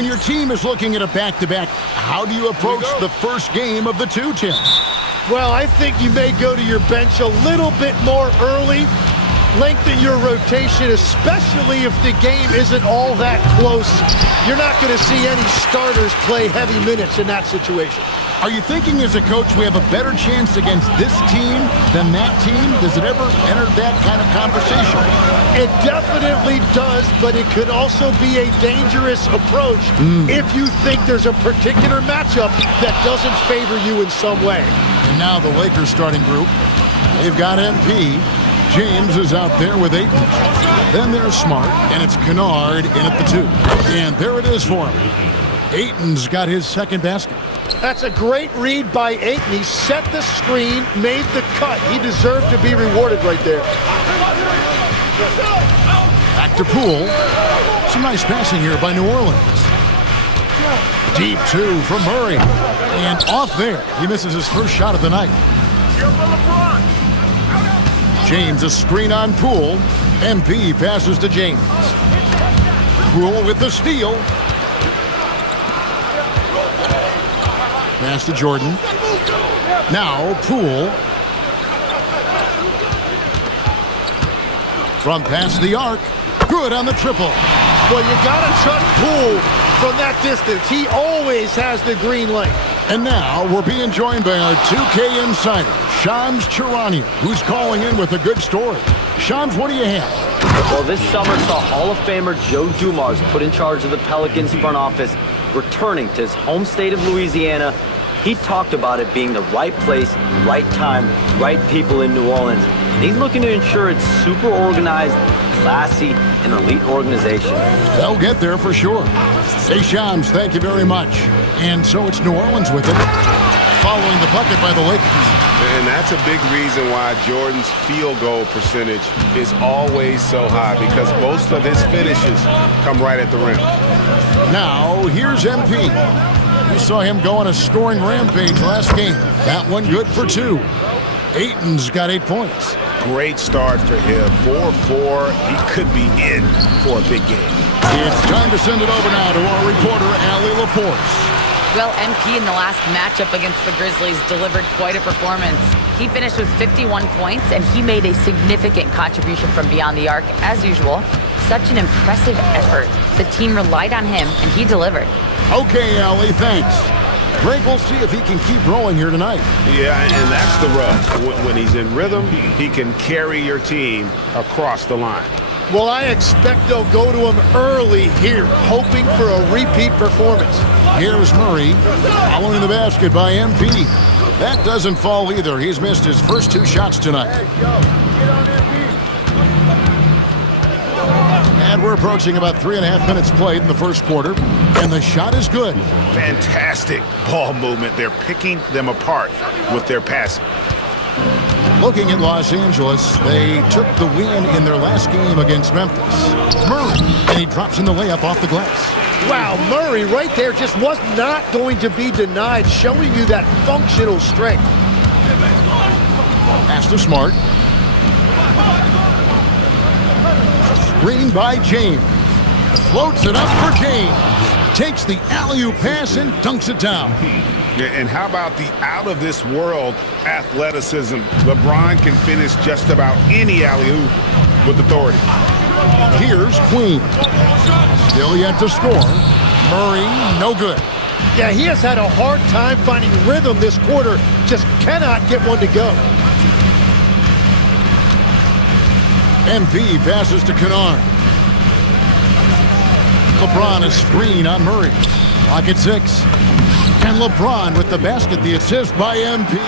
When your team is looking at a back-to-back, how do you approach the first game of the two, Tim? Well, I think you may go to your bench a little bit more early, lengthen your rotation, especially if the game isn't all that close. You're not going to see any starters play heavy minutes in that situation. Are you thinking as a coach we have a better chance against this team than that team? Does it ever enter that kind of conversation? It definitely does, but it could also be a dangerous approach if you think there's a particular matchup that doesn't favor you in some way. And now the Lakers starting group. They've got MP. James is out there with Ayton. Then there's Smart, and it's Kennard in at the 2. And there it is for him. Ayton's got his second basket. That's a great read by Ayton. He set the screen, made the cut. He deserved to be rewarded right there. Back to Poole. Some nice passing here by New Orleans. Deep 2 from Murray. And off there. He misses his first shot of the night. James a screen on Poole. MP passes to James. Poole with the steal. Pass to Jordan. Now Poole. From past the arc. Good on the triple. Well, you got to trust Poole from that distance. He always has the green light. And now we're being joined by our 2K insider, Shams Charania, who's calling in with a good story. Shams, what do you have? Well, this summer saw Hall of Famer Joe Dumars put in charge of the Pelicans front office, returning to his home state of Louisiana. He talked about it being the right place, right time, right people in New Orleans. And he's looking to ensure it's super organized, classy, and elite organization. They'll get there for sure. Hey, Shams, thank you very much. And so it's New Orleans with it, following the bucket by the Lakers. And that's a big reason why Jordan's field goal percentage is always so high, because most of his finishes come right at the rim. Now, here's MP. We saw him go on a scoring rampage last game. That one good for 2. Ayton's got 8 points. Great start for him. 4-4. He could be in for a big game. It's time to send it over now to our reporter, Allie LaForce. Well, MP in the last matchup against the Grizzlies delivered quite a performance. He finished with 51 points, and he made a significant contribution from beyond the arc, as usual. Such an impressive effort. The team relied on him, and he delivered. Okay, Allie, thanks. Greg, we'll see if he can keep rolling here tonight. Yeah, and that's the rub. When he's in rhythm, he can carry your team across the line. Well, I expect they'll go to him early here, hoping for a repeat performance. Here's Murray, following the basket by MP. That doesn't fall either. He's missed his first 2 shots tonight. And we're approaching about 3.5 minutes played in the first quarter, and the shot is good. Fantastic ball movement. They're picking them apart with their passing. Looking at Los Angeles, they took the win in their last game against Memphis. Murray, and he drops in the layup off the glass. Wow, Murray right there just was not going to be denied, showing you that functional strength. Pass to Smart. Screen by James. Floats it up for James. Takes the alley-oop pass and dunks it down. And how about the out-of-this-world athleticism? LeBron can finish just about any alley-oop with authority. Here's Queen. Still yet to score. Murray, no good. Yeah, he has had a hard time finding rhythm this quarter. Just cannot get one to go. MP passes to Kennard. LeBron a screen on Murray. Clock at 6. And LeBron with the basket, the assist by MP.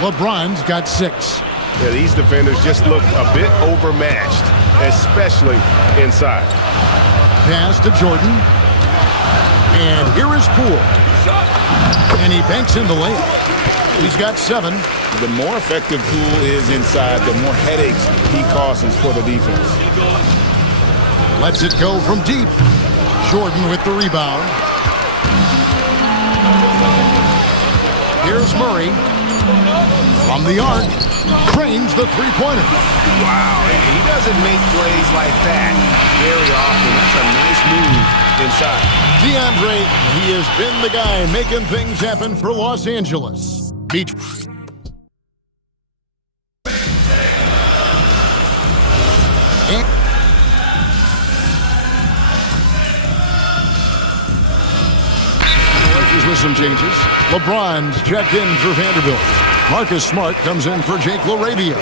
LeBron's got 6. Yeah, these defenders just look a bit overmatched, especially inside. Pass to Jordan. And here is Poole. And he banks in the layup. He's got 7. The more effective Poole is inside, the more headaches he causes for the defense. Lets it go from deep. Jordan with the rebound. Here's Murray. From the arc, trains the three-pointer. Wow, he doesn't make plays like that very often. That's a nice move inside. DeAndre, he has been the guy making things happen for Los Angeles. Beach. With some changes. LeBron's checked in for Vanderbilt. Marcus Smart comes in for Jake LaRavia.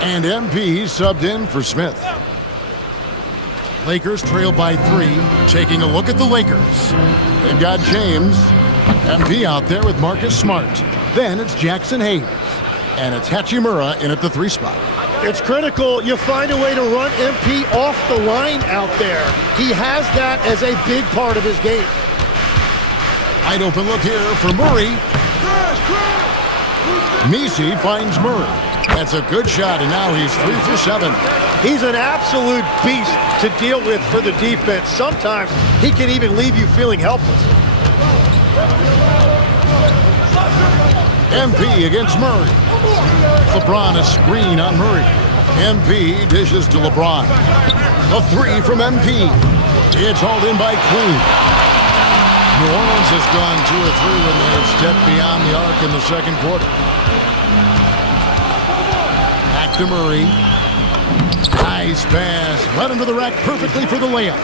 And MP subbed in for Smith. Lakers trail by 3. Taking a look at the Lakers. They've got James. MP out there with Marcus Smart. Then it's Jackson Hayes. And it's Hachimura in at the 3 spot. It's critical you find a way to run MP off the line out there. He has that as a big part of his game. Wide open look here for Murray. Messi finds Murray. That's a good shot, and now he's 3 for 7. He's an absolute beast to deal with for the defense. Sometimes he can even leave you feeling helpless. MP against Murray. LeBron a screen on Murray. MP dishes to LeBron. A 3 from MP. It's hauled in by Queen. New Orleans has gone 2 or 3 when they've stepped beyond the arc in the second quarter. Back to Murray. Nice pass. Led him to the rack perfectly for the layup.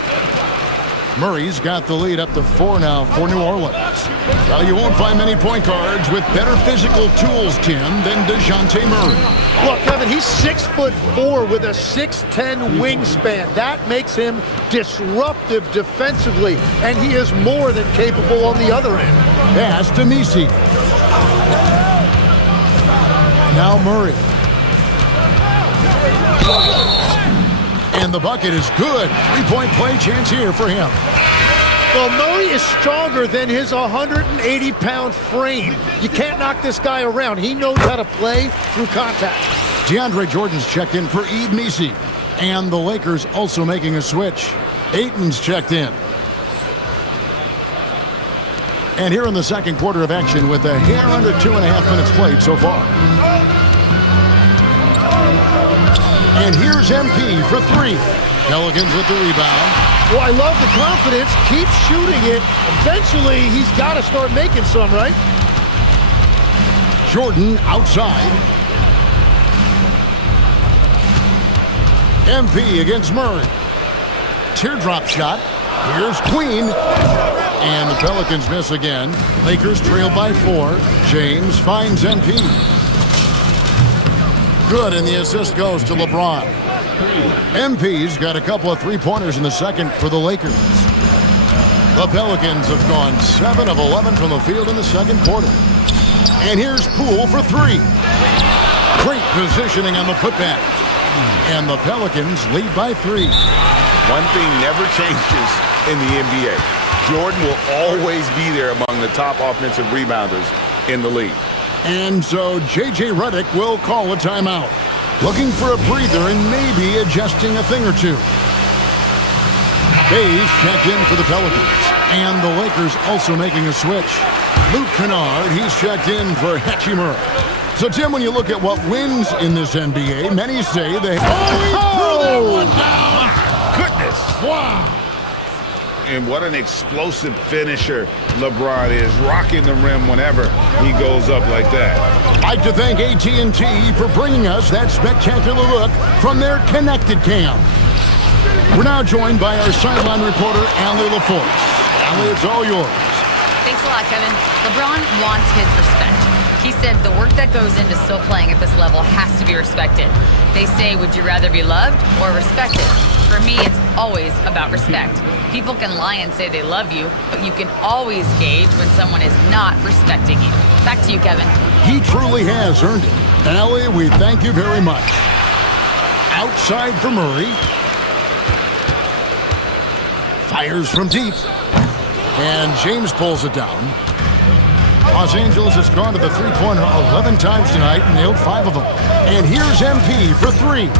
Murray's got the lead up to 4 now for New Orleans. Well, you won't find many point guards with better physical tools, Tim, than DeJounte Murray. Look, Kevin, he's 6'4" with a 6'10" wingspan. That makes him disruptive defensively, and he is more than capable on the other end. Pass to Messi. Now Murray. And the bucket is good. 3-point play chance here for him. Well, Murray is stronger than his 180-pound frame. You can't knock this guy around. He knows how to play through contact. DeAndre Jordan's checked in for Ed Messi. And the Lakers also making a switch. Ayton's checked in. And here in the second quarter of action with a hair under 2.5 minutes played so far. And here's MP for 3. Pelicans with the rebound. Well, I love the confidence. Keep shooting it. Eventually, he's got to start making some, right? Jordan outside. MP against Murray. Teardrop shot. Here's Queen. And the Pelicans miss again. Lakers trail by 4. James finds MP. Good, and the assist goes to LeBron. MP's got a couple of 3-pointers in the second for the Lakers. The Pelicans have gone 7 of 11 from the field in the second quarter. And here's Poole for 3. Great positioning on the putback. And the Pelicans lead by 3. One thing never changes in the NBA. Jordan will always be there among the top offensive rebounders in the league. And so J.J. Redick will call a timeout. Looking for a breather and maybe adjusting a thing or two. Hayes checked in for the Pelicans. And the Lakers also making a switch. Luke Kennard, he's checked in for Hachimura. So, Tim, when you look at what wins in this NBA, many say they... Oh, goodness. Wow. And what an explosive finisher LeBron is, rocking the rim whenever he goes up like that. I'd like to thank AT&T for bringing us that spectacular look from their Connected Cam. We're now joined by our sideline reporter, Allie LaForce. Allie, it's all yours. Thanks a lot, Kevin. LeBron wants his respect. He said the work that goes into still playing at this level has to be respected. They say, would you rather be loved or respected? For me, it's always about respect. People can lie and say they love you, but you can always gauge when someone is not respecting you. Back to you, Kevin. He truly has earned it. Allie, we thank you very much. Outside for Murray. Fires from deep. And James pulls it down. Los Angeles has gone to the three-pointer 11 times tonight and nailed 5 of them. And here's MP for 3.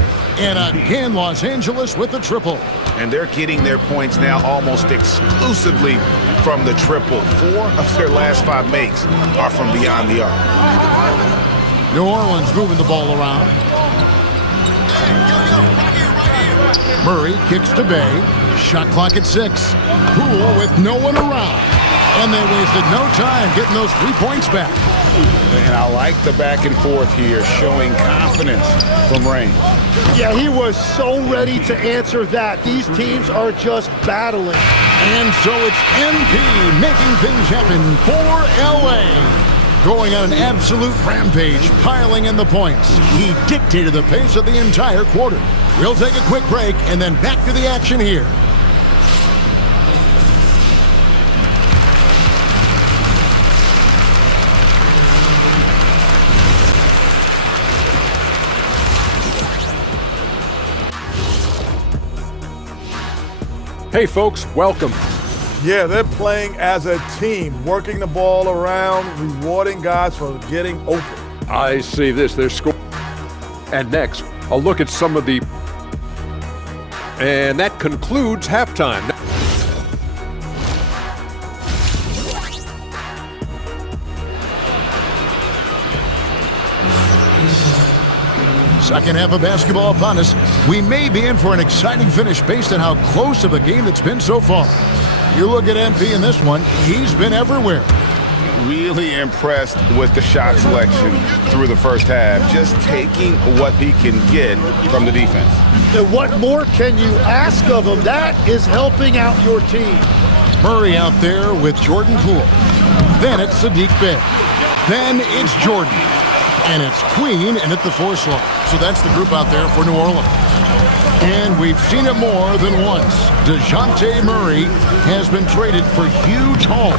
And again, Los Angeles with the triple. And they're getting their points now almost exclusively from the triple. 4 of their last 5 makes are from beyond the arc. New Orleans moving the ball around. Murray kicks to Bay. Shot clock at 6. Poole with no one around. And they wasted no time getting those 3 points back. And I like the back and forth here, showing confidence from range. Yeah, he was so ready to answer that. These teams are just battling. And so it's MP making things happen for LA. Going on an absolute rampage, piling in the points. He dictated the pace of the entire quarter. We'll take a quick break and then back to the action here. Hey folks, welcome. Yeah, they're playing as a team, working the ball around, rewarding guys for getting open. I see this, they're scoring. And next, a look at some of the... And that concludes halftime. Second half of basketball upon us. We may be in for an exciting finish based on how close of a game it's been so far. You look at MP in this one, he's been everywhere. Really impressed with the shot selection through the first half, just taking what he can get from the defense. And what more can you ask of him? That is helping out your team. Murray out there with Jordan Poole. Then it's Sadiq Bey. Then it's Jordan. And it's Queen and at the 4 slot. So that's the group out there for New Orleans. And we've seen it more than once. DeJounte Murray has been traded for huge hauls.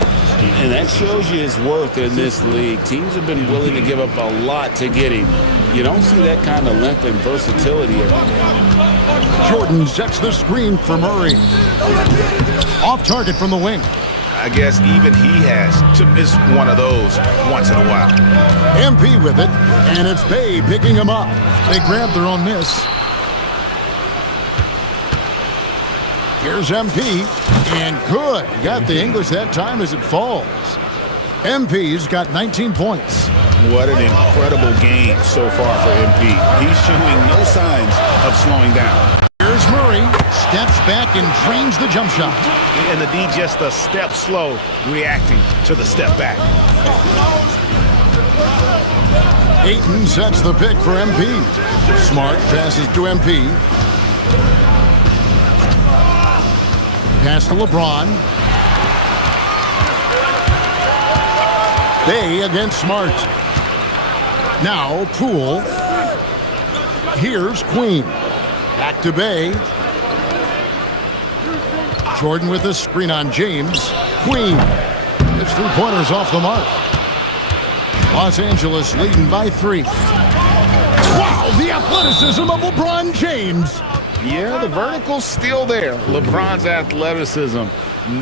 And that shows you his worth in this league. Teams have been willing to give up a lot to get him. You don't see that kind of length and versatility every day. Jordan sets the screen for Murray. Off target from the wing. I guess even he has to miss one of those once in a while. MP with it, and it's Bey picking him up. They grab their own miss. Here's MP, and good. Got the English that time as it falls. MP's got 19 points. What an incredible game so far for MP. He's showing no signs of slowing down. Here's Murray, steps back and drains the jump shot. And the D just a step slow, reacting to the step back. Ayton sets the pick for MP. Smart passes to MP. Pass to LeBron. Bey against Smart. Now Poole. Here's Queen. Back to Bey. Jordan with a screen on James. Queen. His 3-pointers off the mark. Los Angeles leading by 3. Wow, the athleticism of LeBron James. Yeah, the vertical's still there. LeBron's athleticism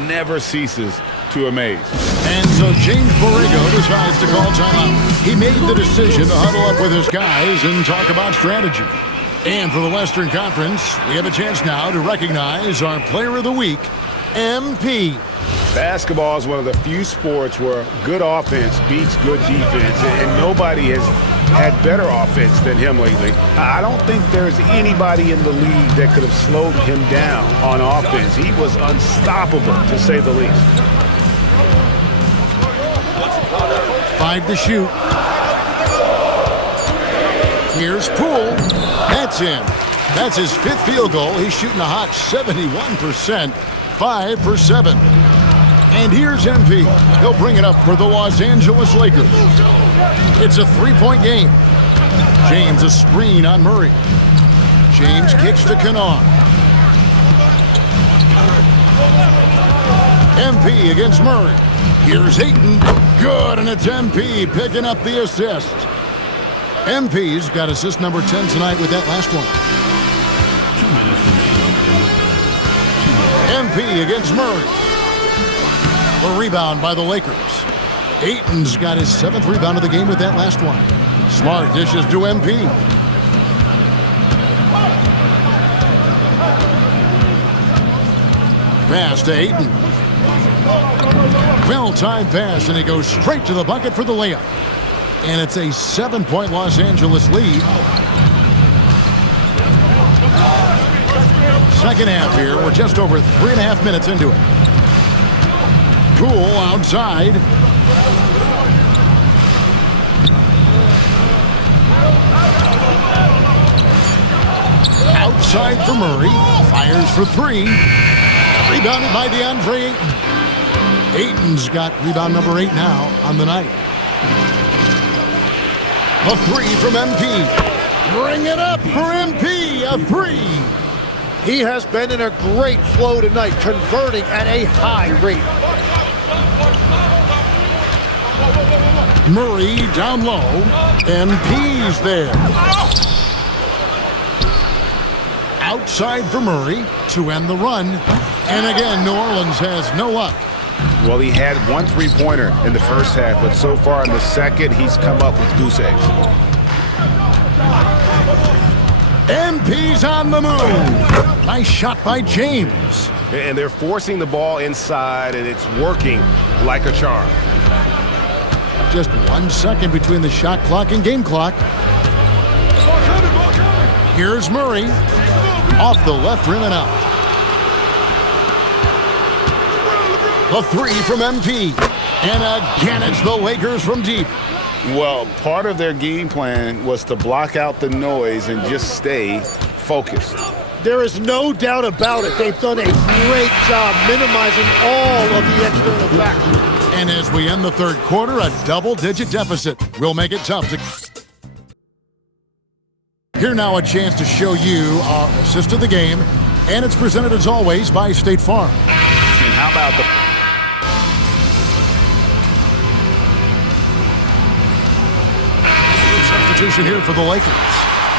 never ceases to amaze. And so James Borrego decides to call timeout. He made the decision to huddle up with his guys and talk about strategy. And for the Western Conference, we have a chance now to recognize our Player of the Week, MP. Basketball is one of the few sports where good offense beats good defense, and nobody has had better offense than him lately. I don't think there's anybody in the league that could have slowed him down on offense. He was unstoppable, to say the least. 5 to shoot. Here's Poole. That's in. That's his 5th field goal. He's shooting a hot 71%. 5 for 7. And here's MP. He'll bring it up for the Los Angeles Lakers. It's a 3-point game. James a screen on Murray. James kicks to Kennard. MP against Murray. Here's Ayton. Good, and it's MP picking up the assist. MP's got assist number 10 tonight with that last one. MP against Murray. The rebound by the Lakers. Ayton's got his 7th rebound of the game with that last one. Smart dishes to MP. Pass to Ayton. Well-timed pass, and he goes straight to the bucket for the layup. And it's a 7-point Los Angeles lead. second half here. We're just over 3.5 minutes into it. Poole outside. Outside for Murray. Fires for three. Rebounded by DeAndre Ayton. Ayton's got rebound number 8 now on the night. A three from MP. Bring it up for MP. A three. He has been in a great flow tonight, converting at a high rate. Murray down low. MP's there. Outside for Murray to end the run. And again, New Orleans has no luck. Well, he had one three-pointer in the first half, but so far in the second, he's come up with goose eggs. MP's on the move. Nice shot by James. And they're forcing the ball inside, and it's working like a charm. Just 1 second between the shot clock and game clock. Here's Murray. Off the left rim and out. The three from MP. And again, it's the Lakers from deep. Well, part of their game plan was to block out the noise and just stay focused. There is no doubt about it. They've done a great job minimizing all of the external factors. And as we end the third quarter, a double-digit deficit will make it tough to... Here now a chance to show you our assist of the game, and it's presented as always by State Farm. And how about the... Substitution here for the Lakers.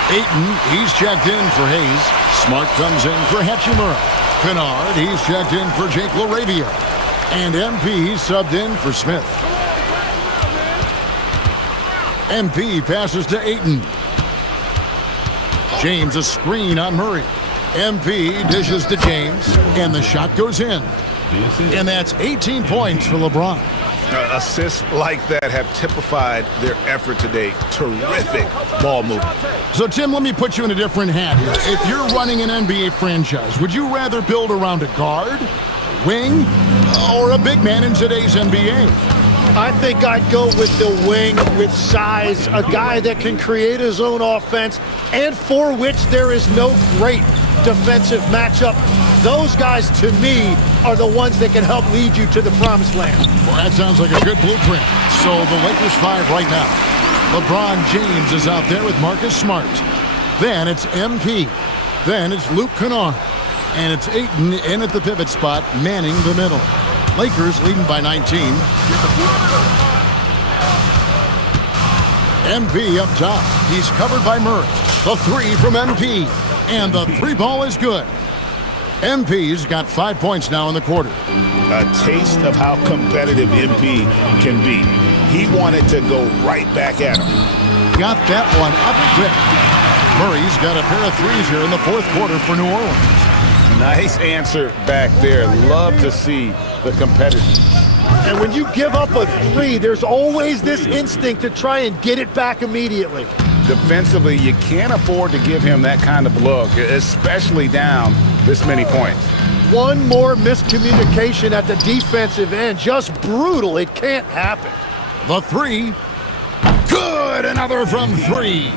Ayton, he's checked in for Hayes. Smart comes in for Hachimura. Kennard, he's checked in for Jake LaRavia. And MP subbed in for Smith. MP passes to Ayton. James a screen on Murray. MP dishes to James, and the shot goes in. And that's 18 points for LeBron. Assists like that have typified their effort today. Terrific ball movement. So, Tim, let me put you in a different hat here. If you're running an NBA franchise, would you rather build around a guard, wing, or a big man in today's NBA? I think I'd go with the wing with size, a guy that can create his own offense and for which there is no great defensive matchup. Those guys, to me, are the ones that can help lead you to the promised land. Well, that sounds like a good blueprint. So the Lakers 5 right now. LeBron James is out there with Marcus Smart. Then it's MP. Then it's Luke Kennard. And it's Ayton in at the pivot spot, manning the middle. Lakers leading by 19. MP up top. He's covered by Murray. The three from MP. And the three ball is good. MP's got 5 points now in the quarter. A taste of how competitive MP can be. He wanted to go right back at him. Got that one up quick. Murray's got a pair of threes here in the fourth quarter for New Orleans. Nice answer back there. Love to see the competitiveness. And when you give up a three, there's always this instinct to try and get it back immediately. Defensively, you can't afford to give him that kind of look, especially down this many points. One more miscommunication at the defensive end. Just brutal. It can't happen. The three. Good. Another from three.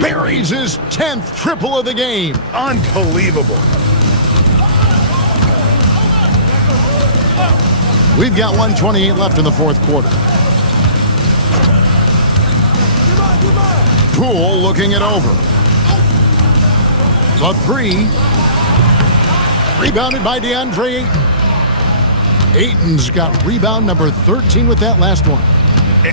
Buries his 10th triple of the game. Unbelievable. We've got 1:28 left in the fourth quarter. Poole looking it over. The three. Rebounded by DeAndre Ayton. Ayton's got rebound number 13 with that last one.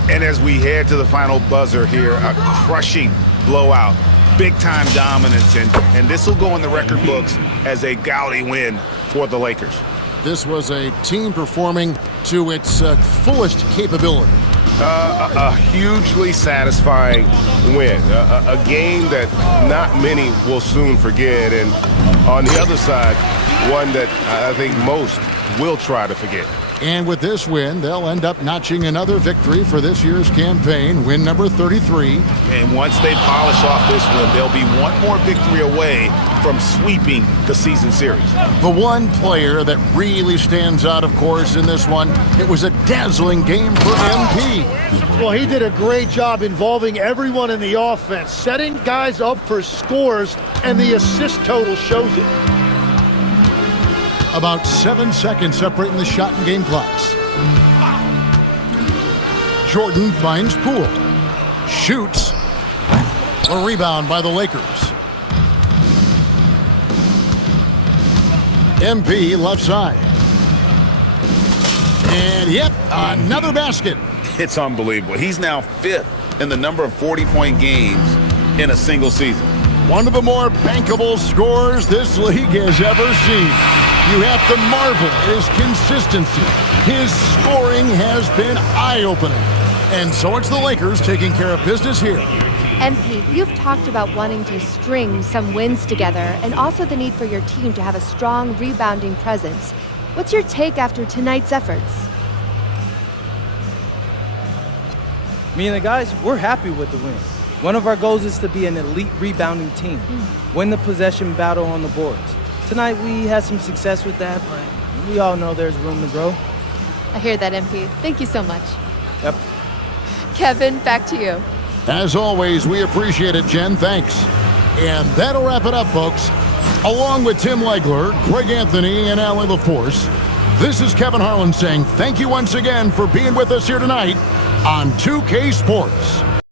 And as we head to the final buzzer here, a crushing blowout. Big-time dominance, and this will go in the record books as a gaudy win for the Lakers. This was a team performing to its fullest capability. A hugely satisfying win. A game that not many will soon forget. And on the other side, one that I think most will try to forget. And with this win, they'll end up notching another victory for this year's campaign, win number 33. And once they polish off this one, they'll be one more victory away from sweeping the season series. The one player that really stands out, of course, in this one, it was a dazzling game for MP. Well, he did a great job involving everyone in the offense, setting guys up for scores, and the assist total shows it. About 7 seconds separating the shot and game clocks. Jordan finds Poole. Shoots. A rebound by the Lakers. MP left side. And yep, another basket. It's unbelievable. He's now 5th in the number of 40-point games in a single season. One of the more bankable scores this league has ever seen. You have to marvel at his consistency. His scoring has been eye-opening. And so it's the Lakers taking care of business here. MP, you've talked about wanting to string some wins together and also the need for your team to have a strong rebounding presence. What's your take after tonight's efforts? Me and the guys, we're happy with the win. One of our goals is to be an elite rebounding team, win the possession battle on the boards. Tonight we had some success with that, but we all know there's room to grow. I hear that, MP. Thank you so much. Yep. Kevin, back to you. As always, we appreciate it, Jen. Thanks. And that'll wrap it up, folks. Along with Tim Legler, Greg Anthony, and Allie LaForce, this is Kevin Harlan saying thank you once again for being with us here tonight on 2K Sports.